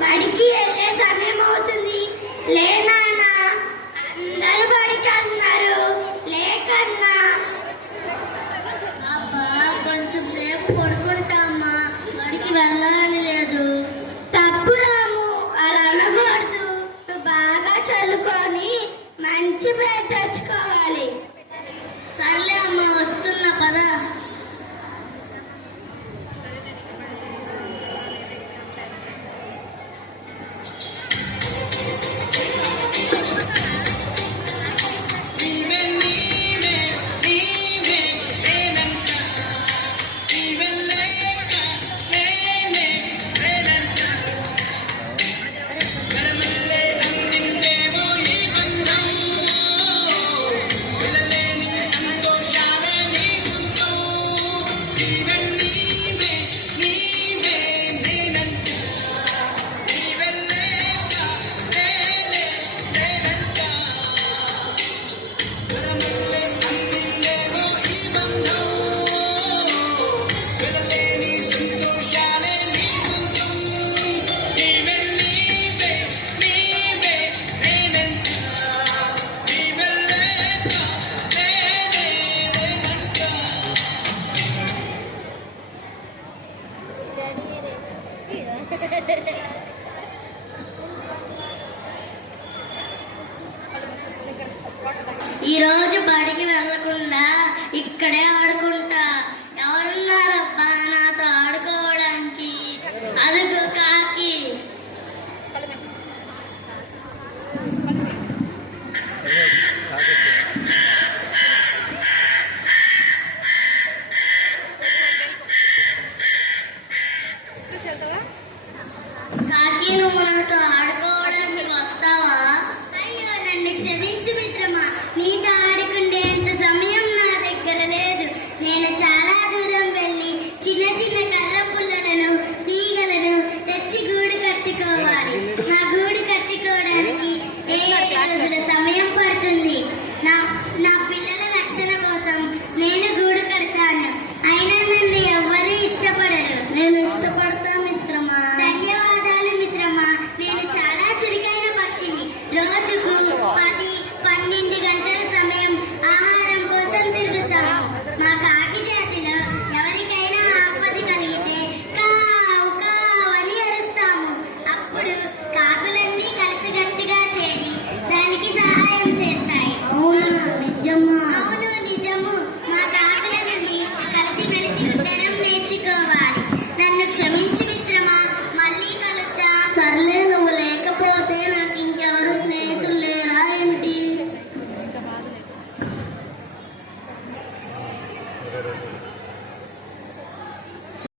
బడికి వెళ్ళే సమయం అవుతుంది. లే నాన్న, అందరూ బడికి వెళ్తున్నారు. లేకన్నా అబ్బా, కొంచెం సేపు పడుకుంటామా, బడికి వెళ్ళాలని లేదు. తప్పు రాము, అలా అనకూడదు. నువ్వు బాగా చదువుకొని మంచి పేరు తెచ్చుకోవాలి. సర్లే అమ్మా, వస్తున్నా పదా. ఈ రోజు బడికి వెళ్ళకుండా ఇక్కడే ఆడుకుంటా. ఎవరున్నారబ్బా నాతో ఆడుకోవడానికి? అదుగు కాకి. కాకి, నువ్వు నాతో ఆడుకోవడానికి వస్తావా? అయ్యో, నన్ను క్షమించు మిత్రమా. నీతో ఆడుకునేంత సమయం నా దగ్గర లేదు. నేను చాలా దూరం వెళ్ళి చిన్న చిన్న కర్ర పుల్లలను, తీగలను తెచ్చి గూడు కట్టుకోవాలి. నా గూడు కట్టుకోవడానికి 7 రోజుల సమయం పడుతుంది. నా పిల్లల రక్షణ కోసం నేను గూడు కడతాను. అయినా నన్ను ఎవ్వరూ ఇష్టపడరు. నేను ఇష్టపడతా మిత్రమా. ధన్యవాదాలు మిత్రమా. నేను చాలా చురుకైన పక్షిని. రోజుకు 10-12 గంటల సమయం ఆహారం కోసం తిరుగుతాము. మా కాకి జాతిలో ఎవరికైనా ఆపద కలిగితే కావు కావు అని అరుస్తాము. అప్పుడు కాకులన్నీ కలిసికట్టుగా చేరి దానికి సహాయం చేస్తాయి. అవునా, నిజమా? అవును, నిజము. మా కాకుల నుండి కలిసిమెలిసి ఉండడం నేర్చుకోవాలి. నన్ను క్షమించు మిత్రమా. మళ్ళీ కలుద్దాం. సర్లే